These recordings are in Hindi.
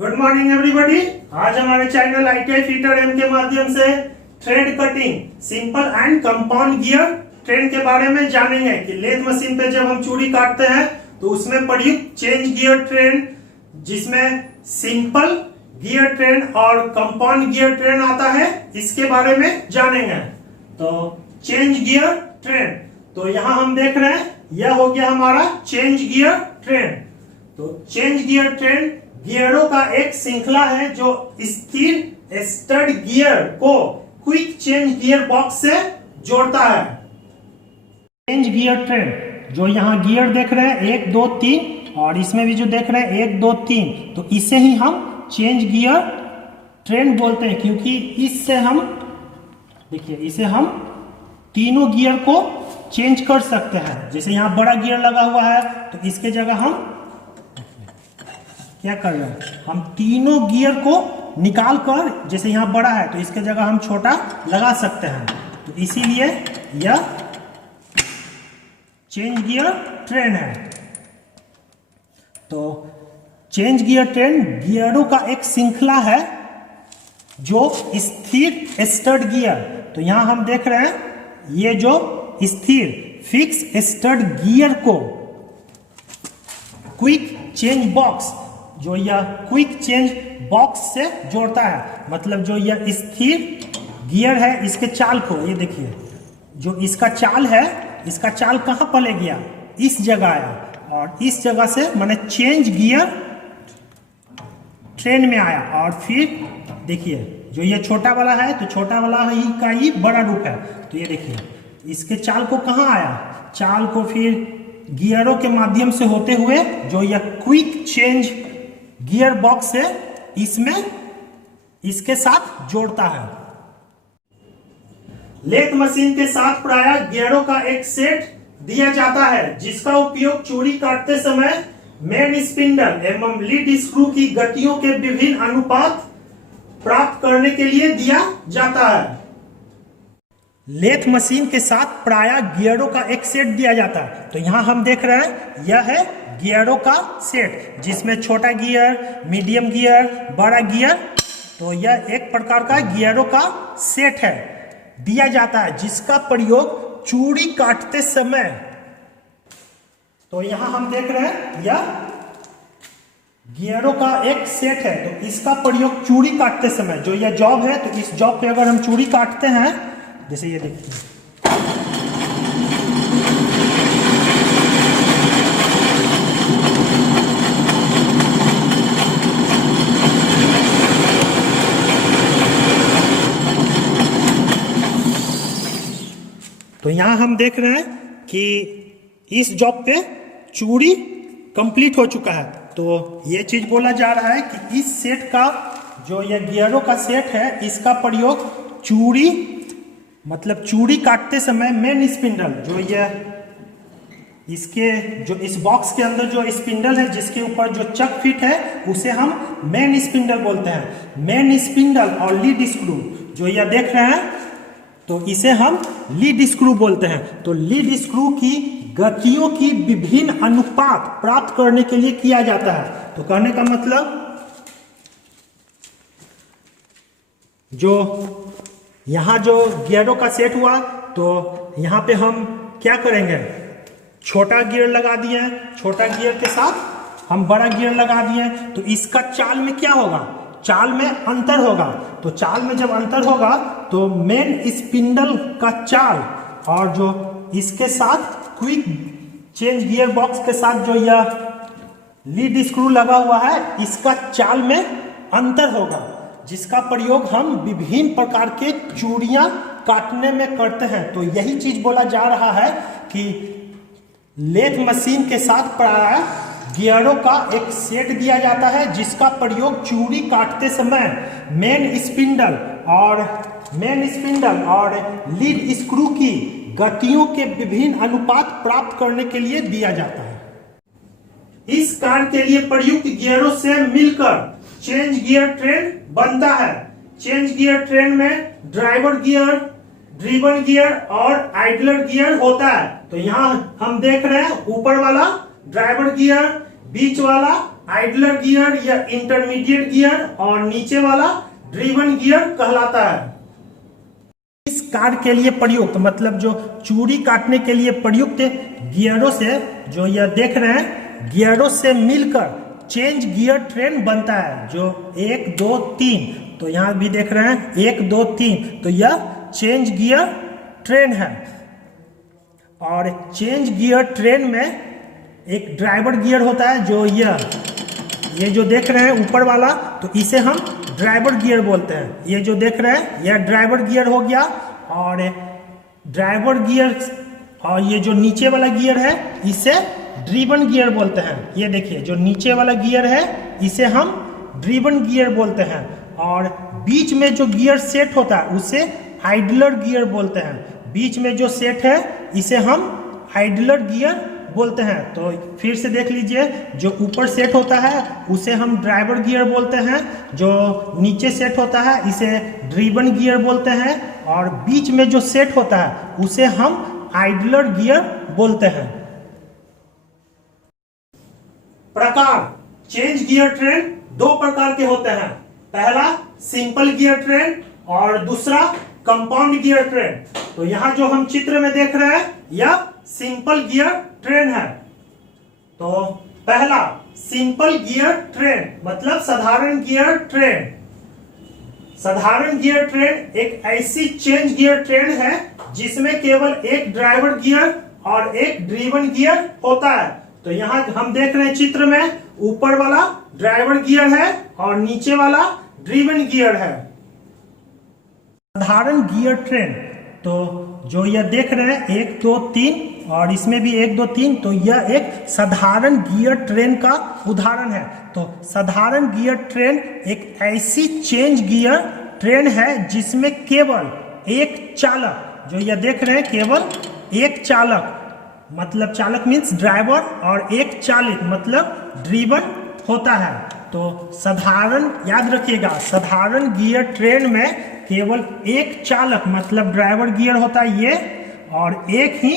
Good morning everybody. आज हमारे चैनल ITI फीटर एम के माध्यम से thread cutting, simple and compound gear train के बारे में जानेंगे कि लेथ मशीन पे जब हम चूड़ी काटते हैं तो उसमें प्रयुक्त चेंज गियर ट्रेन, जिसमें सिंपल गियर ट्रेन और कंपाउंड गियर ट्रेन आता है, इसके बारे में जानेंगे। तो चेंज गियर ट्रेन, तो यहाँ हम देख रहे हैं यह हो गया हमारा चेंज गियर ट्रेन। तो चेंज गियर ट्रेन गियरों का एक श्रृंखला है जो स्थिर स्टड गियर को क्विक चेंज गियर बॉक्स से जोड़ता है। चेंज गियर ट्रेन, जो यहाँ गियर देख रहे हैं 1 2 3 और इसमें भी जो देख रहे हैं 1 2 3, तो इसे ही हम चेंज गियर ट्रेन बोलते हैं, क्योंकि इससे हम देखिए इसे हम तीनों गियर को चेंज कर सकते हैं। जैसे यहाँ बड़ा गियर लगा हुआ है तो इसके जगह हम क्या कर रहे हैं, हम तीनों गियर को निकाल कर, जैसे यहाँ बड़ा है तो इसके जगह हम छोटा लगा सकते हैं। तो इसीलिए यह चेंज गियर ट्रेन है। तो चेंज गियर ट्रेन गियरों का एक श्रृंखला है जो स्थिर स्टड गियर, तो यहाँ हम देख रहे हैं ये जो स्थिर फिक्स स्टड गियर को क्विक चेंज बॉक्स, जो यह क्विक चेंज बॉक्स से जोड़ता है। मतलब जो यह स्थिर गियर है इसके चाल को, ये देखिए जो इसका चाल है, इसका चाल कहाँ पले गया, इस जगह आया, और इस जगह से माने चेंज गियर ट्रेन में आया। और फिर देखिए जो ये छोटा वाला है तो छोटा वाला ही का ही बड़ा रूप है। तो ये देखिए इसके चाल को कहाँ आया, चाल को फिर गियरों के माध्यम से होते हुए जो यह क्विक चेंज गियर बॉक्स है इसमें इसके साथ जोड़ता है। लेथ मशीन के साथ प्रायः गियरों का एक सेट दिया जाता है जिसका उपयोग चूड़ी काटते समय मेन स्पिंडल एवं लीड स्क्रू की गतियों के विभिन्न अनुपात प्राप्त करने के लिए दिया जाता है। लेथ मशीन के साथ प्रायः गियरों का एक सेट दिया जाता है। तो यहाँ हम देख रहे हैं यह है गियरों का सेट, जिसमें छोटा गियर, मीडियम गियर, बड़ा गियर, तो यह एक प्रकार का गियरों का सेट है दिया जाता है जिसका प्रयोग चूड़ी काटते समय। तो यहाँ हम देख रहे हैं यह गियरों का एक सेट है, तो इसका प्रयोग चूड़ी काटते समय, जो यह जॉब है तो इस जॉब पे अगर हम चूड़ी काटते हैं, जैसे ये देखिए तो यहाँ हम देख रहे हैं कि इस जॉब पे चूड़ी कंप्लीट हो चुका है। तो ये चीज बोला जा रहा है कि इस सेट का, जो ये गियरों का सेट है, इसका प्रयोग चूड़ी, मतलब चूड़ी काटते समय मेन स्पिंडल, जो ये इसके जो इस बॉक्स के अंदर जो स्पिंडल है जिसके ऊपर जो चक फिट है उसे हम मेन स्पिंडल बोलते हैं। मेन स्पिंडल और लीड स्क्रू, जो ये देख रहे हैं तो इसे हम लीड स्क्रू बोलते हैं। तो लीड स्क्रू की गतियों की विभिन्न अनुपात प्राप्त करने के लिए किया जाता है। तो कहने का मतलब जो यहाँ जो गियरों का सेट हुआ तो यहाँ पे हम क्या करेंगे, छोटा गियर लगा दिए, छोटा गियर के साथ हम बड़ा गियर लगा दिए, तो इसका चाल में क्या होगा, चाल में अंतर होगा। तो चाल में जब अंतर होगा तो मेन स्पिंडल का चाल और जो इसके साथ क्विक चेंज गियर बॉक्स के साथ जो यह लीड स्क्रू लगा हुआ है, इसका चाल में अंतर होगा, जिसका प्रयोग हम विभिन्न प्रकार के चूड़ियां काटने में करते हैं। तो यही चीज बोला जा रहा है कि लेथ मशीन के साथ प्रायः गियरों का एक सेट दिया जाता है जिसका प्रयोग चूड़ी काटते समय मेन स्पिंडल और लीड स्क्रू की गतियों के विभिन्न अनुपात प्राप्त करने के लिए दिया जाता है। इस कार्य के लिए प्रयुक्त गियरों से मिलकर चेंज गियर ट्रेन बनता है। चेंज गियर ट्रेन में ड्राइवर गियर, ड्रिवन गियर और आइडलर गियर होता है। तो यहाँ हम देख रहे हैं ऊपर वाला ड्राइवर गियर, बीच वाला आइडलर गियर या इंटरमीडिएट गियर और नीचे वाला ड्रिवन गियर कहलाता है। इस कार के लिए प्रयुक्त मतलब जो चूड़ी काटने के लिए प्रयुक्त गियरों से जो यह देख रहे हैं गियरों से मिलकर चेंज गियर ट्रेन बनता है। जो 1 2 3 तो यहाँ भी देख रहे हैं 1 2 3 तो यह चेंज गियर ट्रेन है। और चेंज गियर ट्रेन में एक ड्राइवर गियर होता है जो ये जो देख रहे हैं ऊपर वाला तो इसे हम ड्राइवर गियर बोलते हैं। ये जो देख रहे हैं यह ड्राइवर गियर हो गया। और ड्राइवर गियर और ये जो नीचे वाला गियर है इसे ड्रिवन गियर बोलते हैं। ये देखिए जो नीचे वाला गियर है इसे हम ड्रिवन गियर बोलते हैं। और बीच में जो गियर सेट होता है उसे आइडलर गियर बोलते हैं। बीच में जो सेट है इसे हम आइडलर गियर बोलते हैं। तो फिर से देख लीजिए जो ऊपर सेट होता है उसे हम ड्राइवर गियर बोलते हैं, जो नीचे सेट होता है इसे ड्रिवन गियर बोलते हैं और बीच में जो सेट होता है उसे हम आइडलर गियर बोलते हैं। प्रकार चेंज गियर ट्रेन 2 प्रकार के होते हैं। पहला सिंपल गियर ट्रेन और दूसरा कंपाउंड गियर ट्रेन। तो यहाँ जो हम चित्र में देख रहे हैं यह सिंपल गियर ट्रेन है। तो पहला सिंपल गियर ट्रेन मतलब साधारण गियर ट्रेन। साधारण गियर ट्रेन एक ऐसी चेंज गियर ट्रेन है जिसमें केवल एक ड्राइवर गियर और एक ड्रिवन गियर होता है। तो यहाँ हम देख रहे हैं चित्र में ऊपर वाला ड्राइवर गियर है और नीचे वाला ड्रिवन गियर है। साधारण गियर ट्रेन तो जो यह देख रहे हैं 1 2 3 और इसमें भी 1 2 3 तो यह एक साधारण गियर ट्रेन का उदाहरण है। तो साधारण गियर ट्रेन एक ऐसी चेंज गियर ट्रेन है जिसमें केवल एक चालक जो यह देख रहे हैं केवल एक चालक मतलब चालक मीन्स ड्राइवर और एक चालित मतलब ड्रिवन होता है। तो साधारण याद रखिएगा साधारण गियर ट्रेन में केवल एक चालक मतलब ड्राइवर गियर होता है ये और एक ही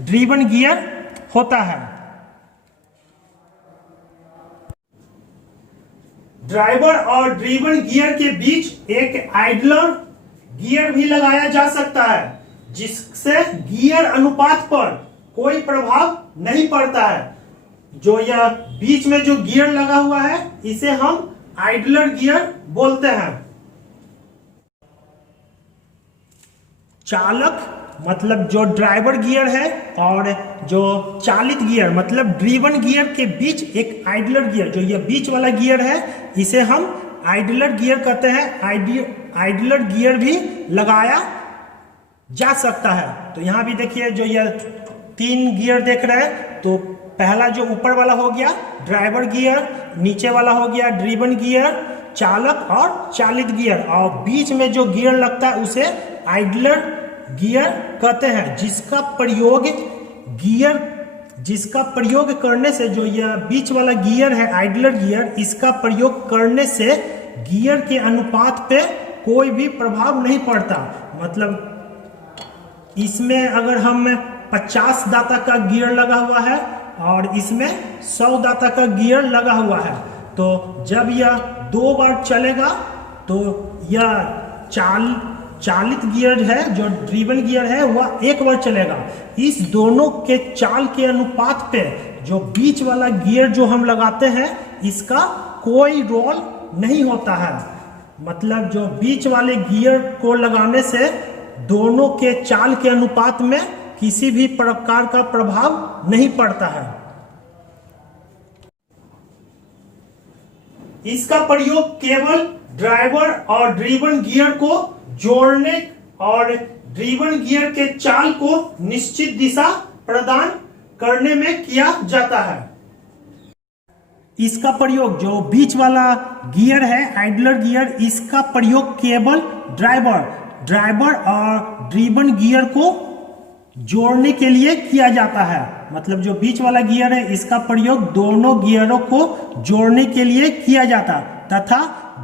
ड्रिवन गियर होता है। ड्राइवर और ड्रिवन गियर के बीच एक आइडलर गियर भी लगाया जा सकता है जिससे गियर अनुपात पर कोई प्रभाव नहीं पड़ता है। जो यह बीच में जो गियर लगा हुआ है इसे हम आइडलर गियर बोलते हैं। चालक मतलब जो ड्राइवर गियर है और जो चालित गियर मतलब ड्रिवन गियर के बीच एक आइडलर गियर जो ये बीच वाला गियर है इसे हम आइडलर गियर कहते हैं। आइडलर गियर भी लगाया जा सकता है। तो यहाँ भी देखिए जो ये 3 गियर देख रहे हैं तो पहला जो ऊपर वाला हो गया ड्राइवर गियर, नीचे वाला हो गया ड्रिवन गियर, चालक और चालित गियर और बीच में जो गियर लगता है उसे आइडलर गियर कहते हैं। जिसका प्रयोग करने से जो यह बीच वाला गियर है आइडलर गियर इसका प्रयोग करने से गियर के अनुपात पे कोई भी प्रभाव नहीं पड़ता। मतलब इसमें अगर हम 50 दाता का गियर लगा हुआ है और इसमें 100 दाता का गियर लगा हुआ है तो जब यह 2 बार चलेगा तो यह चालित गियर है जो ड्रिवन गियर है वह 1 बार चलेगा। इस दोनों के चाल के अनुपात पे जो बीच वाला गियर जो हम लगाते हैं इसका कोई रोल नहीं होता है। मतलब जो बीच वाले गियर को लगाने से दोनों के चाल के अनुपात में किसी भी प्रकार का प्रभाव नहीं पड़ता है। इसका प्रयोग केवल ड्राइवर और ड्रिवन गियर को जोड़ने और ड्रिवन गियर के चाल को निश्चित दिशा प्रदान करने में किया जाता है। इसका प्रयोग जो बीच वाला गियर है आइडलर गियर इसका प्रयोग केवल ड्राइवर और ड्रिवन गियर को जोड़ने के लिए किया जाता है। मतलब जो बीच वाला गियर है इसका प्रयोग दोनों गियरों को जोड़ने के लिए किया जाता तथा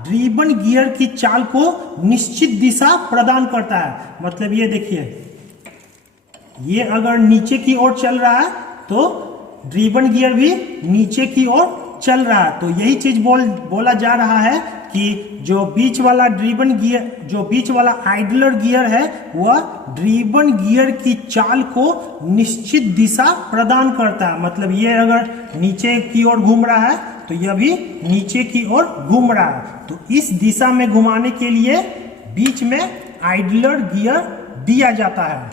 ड्रिवन गियर की चाल को निश्चित दिशा प्रदान करता है। मतलब ये देखिए ये अगर नीचे की ओर चल रहा है तो ड्रिवन गियर भी नीचे की ओर चल रहा है। तो यही चीज बोला जा रहा है कि जो बीच वाला ड्रिवन गियर, जो बीच वाला आइडलर गियर है, वह ड्रिवन गियर की चाल को निश्चित दिशा प्रदान करता है। मतलब ये अगर नीचे की ओर घूम रहा है तो यह भी नीचे की ओर घूम रहा है। तो इस दिशा में घुमाने के लिए बीच में आइडलर गियर दिया जाता है।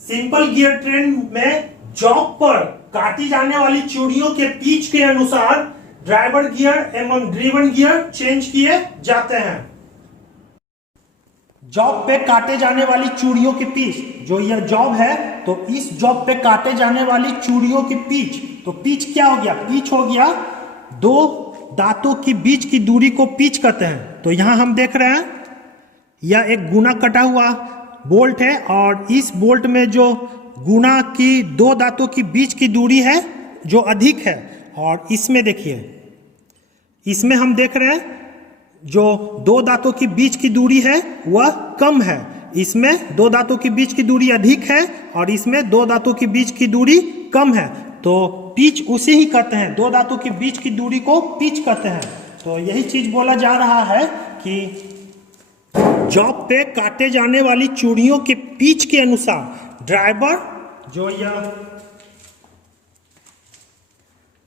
सिंपल गियर ट्रेन में जॉब पर काटी जाने वाली चूड़ियों के पिच के अनुसार ड्राइवर गियर एवं ड्रिवन गियर चेंज किए जाते हैं। जॉब पे काटे जाने वाली चूड़ियों की पिच, जो यह जॉब है तो इस जॉब पे काटे जाने वाली चूड़ियों की पिच, तो पिच क्या हो गया? पिच हो गया दो दांतों की बीच की दूरी को पिच कहते हैं। तो यहां हम देख रहे हैं यह एक गुना कटा हुआ बोल्ट है और इस बोल्ट में जो गुना की दो दांतों की बीच की दूरी है जो अधिक है, और इसमें देखिए, इसमें हम देख रहे हैं जो दो दांतों की बीच की दूरी है वह कम है। इसमें दो दांतों की बीच की दूरी अधिक है और इसमें दो दांतों की बीच की दूरी कम है। तो पिच उसे ही कहते हैं, दो दांतों के बीच की दूरी को पिच कहते हैं। तो यही चीज बोला जा रहा है कि जॉब पे काटे जाने वाली चूड़ियों के पिच के अनुसार ड्राइवर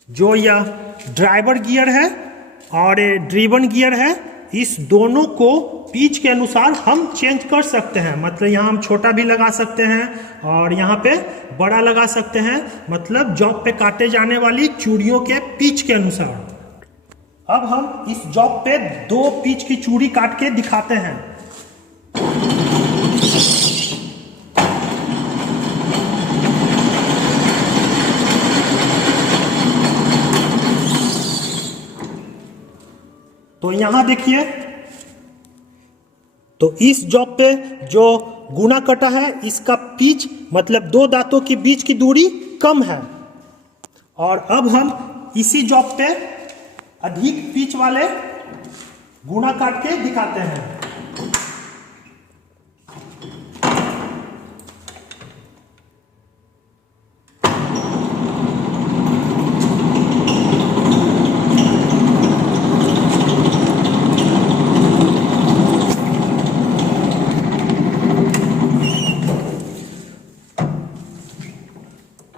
जो यह ड्राइवर गियर है और ड्रिवन गियर है, इस दोनों को पिच के अनुसार हम चेंज कर सकते हैं। मतलब यहाँ हम छोटा भी लगा सकते हैं और यहाँ पे बड़ा लगा सकते हैं, मतलब जॉब पे काटे जाने वाली चूड़ियों के पिच के अनुसार। अब हम इस जॉब पे दो पिच की चूड़ी काट के दिखाते हैं। तो यहां देखिए, तो इस जॉब पे जो गुना कटा है इसका पिच, मतलब दो दांतों के बीच की दूरी कम है। और अब हम इसी जॉब पे अधिक पिच वाले गुना काट के दिखाते हैं।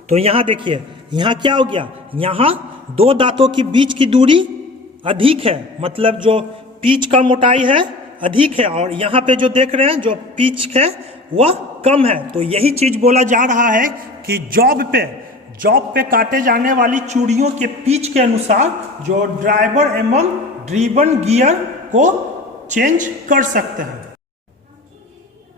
तो यहां देखिए, यहां क्या हो गया? यहां दो दांतों की बीच की दूरी अधिक है, मतलब जो पिच का मोटाई है अधिक है, और यहां पे जो देख रहे हैं जो पिच है वह कम है। तो यही चीज बोला जा रहा है कि जॉब पे काटे जाने वाली चूड़ियों के पिच के अनुसार जो ड्राइवर एवं ड्रिवन गियर को चेंज कर सकते हैं।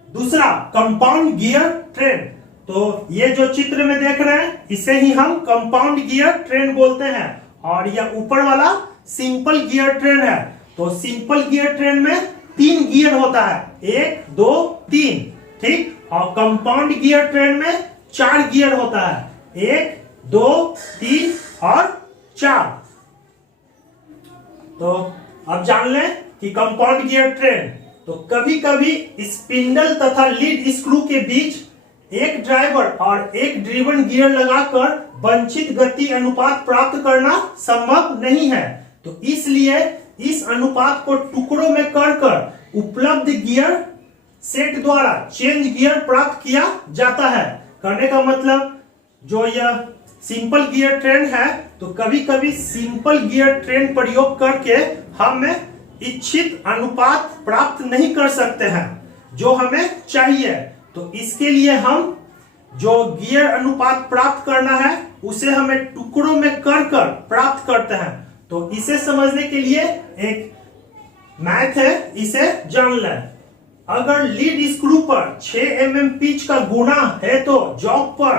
दूसरा, कंपाउंड गियर ट्रेन। तो ये जो चित्र में देख रहे हैं इसे ही हम कंपाउंड गियर ट्रेन बोलते हैं, और यह ऊपर वाला सिंपल गियर ट्रेन है। तो सिंपल गियर ट्रेन में 3 गियर होता है, 1 2 3, ठीक। और कंपाउंड गियर ट्रेन में 4 गियर होता है, 1 2 3 और 4। तो अब जान लें कि कंपाउंड गियर ट्रेन, तो कभी कभी स्पिंडल तथा लीड स्क्रू के बीच एक ड्राइवर और एक ड्रिवन गियर लगाकर वांछित गति अनुपात प्राप्त करना संभव नहीं है। तो इसलिए इस अनुपात को टुकड़ों में कर उपलब्ध गियर सेट द्वारा चेंज गियर प्राप्त किया जाता है। करने का मतलब, जो यह सिंपल गियर ट्रेन है तो कभी कभी सिंपल गियर ट्रेन प्रयोग करके हम इच्छित अनुपात प्राप्त नहीं कर सकते हैं जो हमें चाहिए। तो इसके लिए हम जो गियर अनुपात प्राप्त करना है उसे हमें टुकड़ों में कर प्राप्त करते हैं। तो इसे समझने के लिए एक मैथ है, इसे जान लें। अगर लीड स्क्रू पर 6 mm पिच का गुना है तो जॉब पर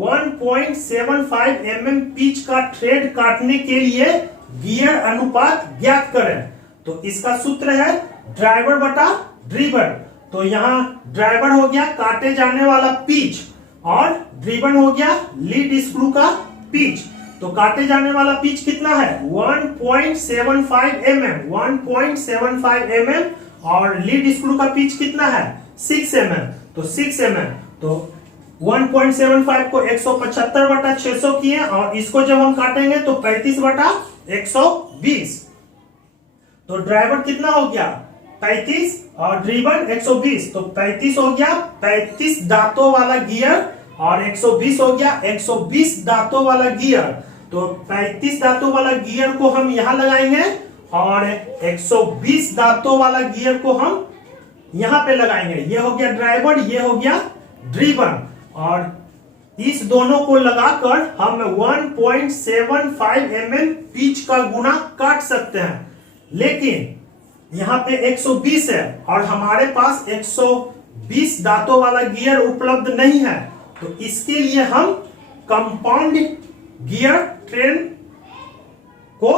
1.75 mm पिच का थ्रेड काटने के लिए गियर अनुपात ज्ञात करें। तो इसका सूत्र है ड्राइवर बटा ड्रिवन। तो यहाँ ड्राइवर हो गया काटे जाने वाला पिच और ड्रिवन हो गया लीड स्क्रू का पिच। तो काटे जाने वाला पिच कितना है? 1.75 mm, 1.75 mm, और लीड स्क्रू का पिच कितना है? 6 mm। तो 6 mm, तो 1.75 को 175/600 किए और इसको जब हम काटेंगे तो 35/120। तो ड्राइवर कितना हो गया 35 और ड्रीवन 120, तो 35 हो गया 35 दांतों वाला गियर और 120 हो गया 120 दांतों वाला गियर। तो 35 दांतों वाला गियर को हम यहां लगाएंगे और 120 दांतों वाला गियर को हम यहां पे लगाएंगे। ये हो गया ड्राइवर, ये हो गया ड्रीवन, और इस दोनों को लगाकर हम 1.75 mm पिच का गुना काट सकते हैं। लेकिन यहाँ पे 120 है और हमारे पास 120 दांतों वाला गियर उपलब्ध नहीं है, तो इसके लिए हम कंपाउंड गियर ट्रेन को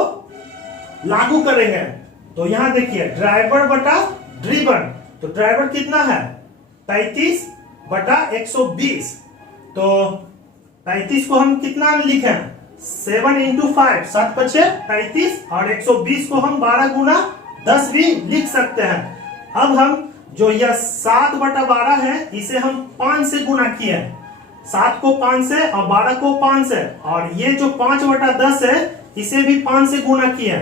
लागू करेंगे। तो यहां देखिए ड्राइवर बटा ड्रीवन, तो ड्राइवर कितना है 35/120, तो 35 को हम कितना लिखें 7 × 5 7 × 5 35 और 120 को हम 12 गुना 10 भी लिख सकते हैं। अब हम जो यह 7/12 है इसे हम 5 से गुना किए, 7 को 5 से और 12 को 5 से, और ये जो 5/10 है इसे भी 5 से गुना किए,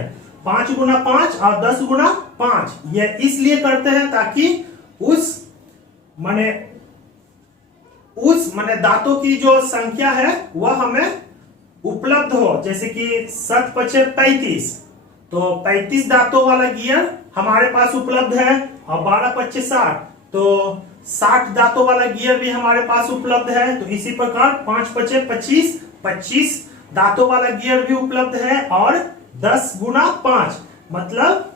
5 × 5 और 10 × 5। ये इसलिए करते हैं ताकि उस माने दांतों की जो संख्या है वह हमें उपलब्ध हो। जैसे कि 7 × 5 35, तो 35 दांतों वाला गियर हमारे पास उपलब्ध है, और 12 × 5 60, तो 60 दांतों वाला गियर भी हमारे पास उपलब्ध है। तो इसी प्रकार 5 × 5 25, 25 दांतों वाला गियर भी उपलब्ध है, और 10 × 5 मतलब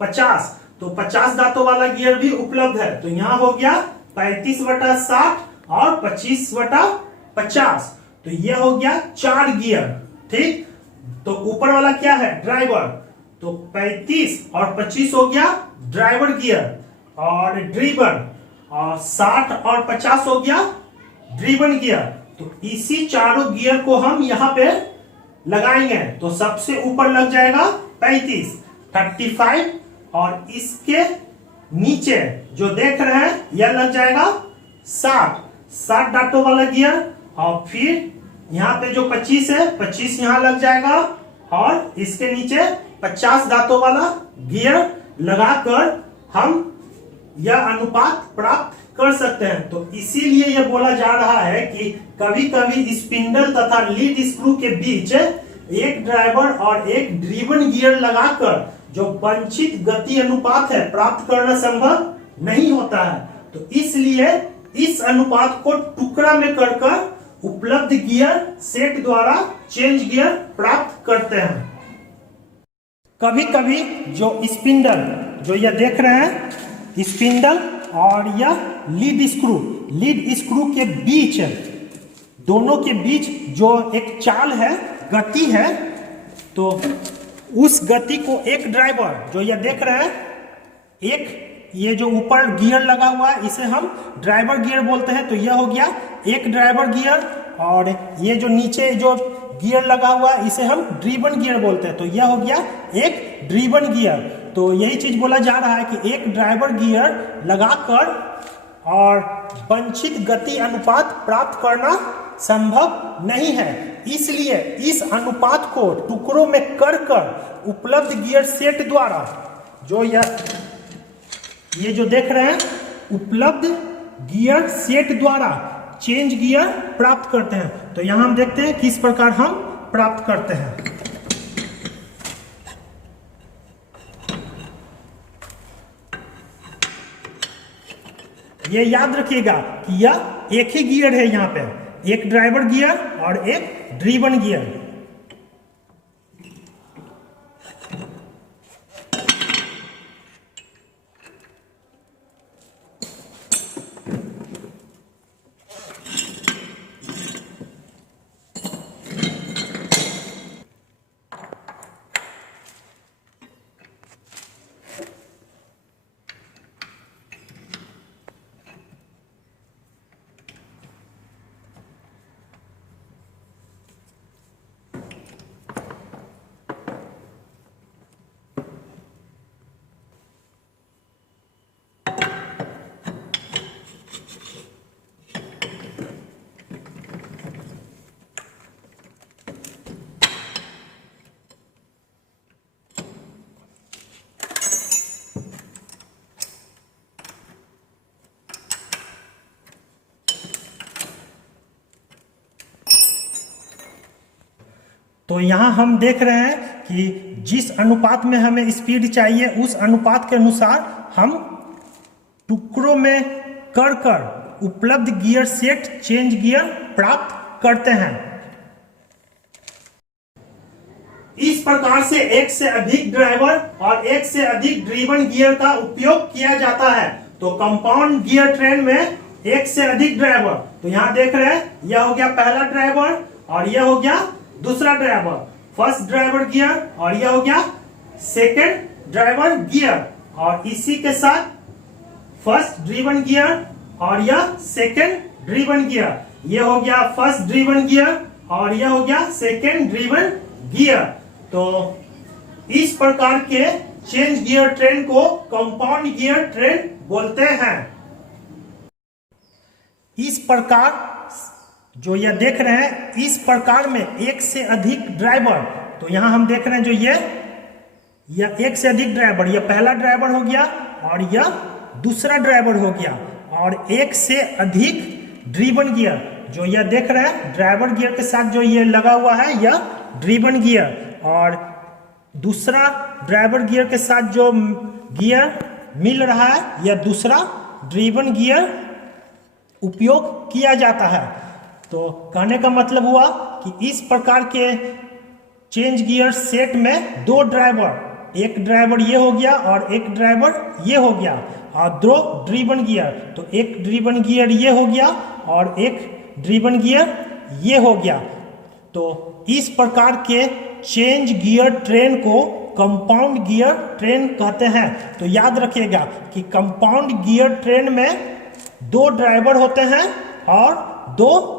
50, तो 50 दांतों वाला गियर भी उपलब्ध है। तो यहाँ हो गया 35/60 और 25/50, तो यह हो गया 4 गियर। ठीक, तो ऊपर वाला क्या है ड्राइवर, तो 35 और 25 हो गया ड्राइवर गियर, और ड्रीवन, और 60 और 50 हो गया ड्रीवन गियर। तो इसी चारों गियर को हम यहाँ पे लगाएंगे। तो सबसे ऊपर लग जाएगा 35 35, और इसके नीचे जो देख रहे हैं यह लग जाएगा 60 दांतों वाला गियर, और फिर यहाँ पे जो 25 है 25 यहाँ लग जाएगा, और इसके नीचे 50 दांतों वाला गियर लगाकर हम यह अनुपात प्राप्त कर सकते हैं। तो इसीलिए यह बोला जा रहा है कि कभी कभी स्पिंडल तथा लीड स्क्रू के बीच एक ड्राइवर और एक ड्रीवन गियर लगाकर जो वांछित गति अनुपात है प्राप्त करना संभव नहीं होता है। तो इसलिए इस अनुपात को टुकड़ा में कर उपलब्ध गियर सेट द्वारा चेंज गियर प्राप्त करते हैं। कभी कभी जो स्पिंडल जो यह देख रहे हैं स्पिंडल और यह लीड स्क्रू के बीच, दोनों के बीच जो एक चाल है गति है, तो उस गति को एक ड्राइवर जो यह देख रहे हैं, एक ये जो ऊपर गियर लगा हुआ है इसे हम ड्राइवर गियर बोलते हैं। तो यह हो गया एक ड्राइवर गियर, और ये जो नीचे जो गियर लगा हुआ है इसे हम ड्रीवन गियर बोलते हैं। तो यह हो गया एक ड्रीवन गियर। तो यही चीज बोला जा रहा है कि एक ड्राइवर गियर लगाकर और वांछित गति अनुपात प्राप्त करना संभव नहीं है। इसलिए इस अनुपात को टुकड़ों में कर उपलब्ध गियर सेट द्वारा जो ये जो देख रहे हैं उपलब्ध गियर सेट द्वारा चेंज गियर प्राप्त करते हैं। तो यहां हम देखते हैं किस प्रकार हम प्राप्त करते हैं। ये याद रखिएगा कि यह एक ही गियर है, यहाँ पे एक ड्राइवर गियर और एक ड्रीवन गियर। तो यहाँ हम देख रहे हैं कि जिस अनुपात में हमें स्पीड चाहिए उस अनुपात के अनुसार हम टुकड़ों में कर उपलब्ध गियर सेट चेंज गियर प्राप्त करते हैं। इस प्रकार से एक से अधिक ड्राइवर और एक से अधिक ड्रिवन गियर का उपयोग किया जाता है। तो कंपाउंड गियर ट्रेन में एक से अधिक ड्राइवर, तो यहाँ देख रहे हैं यह हो गया पहला ड्राइवर और यह हो गया दूसरा ड्राइवर, फर्स्ट ड्राइवर गियर, और यह हो गया सेकेंड ड्राइवर गियर, और इसी के साथ फर्स्ट ड्रिवन गियर और यह सेकेंड ड्रिवन गियर, यह हो गया फर्स्ट ड्रिवन गियर और यह हो गया सेकेंड ड्रिवन गियर। तो इस प्रकार के चेंज गियर ट्रेन को कंपाउंड गियर ट्रेन बोलते हैं। इस प्रकार जो यह देख रहे हैं, इस प्रकार में एक से अधिक ड्राइवर, तो यहां हम देख रहे हैं जो यह एक से अधिक ड्राइवर, यह पहला ड्राइवर हो गया और यह दूसरा ड्राइवर हो गया, और एक से अधिक ड्रिवन गियर, जो यह देख रहे हैं ड्राइवर गियर के साथ जो ये लगा हुआ है यह ड्रिवन गियर, और दूसरा ड्राइवर गियर के साथ जो गियर मिल रहा है यह दूसरा ड्रिवन गियर उपयोग किया जाता है। तो कहने का मतलब हुआ कि इस प्रकार के चेंज गियर सेट में दो ड्राइवर, एक ड्राइवर ये हो गया और एक ड्राइवर ये हो गया, और दो ड्रिवन गियर, तो एक ड्रिवन गियर ये हो गया और एक ड्रिवन गियर ये हो गया। तो इस प्रकार के चेंज गियर ट्रेन को कंपाउंड गियर ट्रेन कहते हैं। तो याद रखिएगा कि कंपाउंड गियर ट्रेन में दो ड्राइवर होते हैं और दो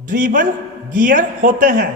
ड्रिवन गियर होते हैं।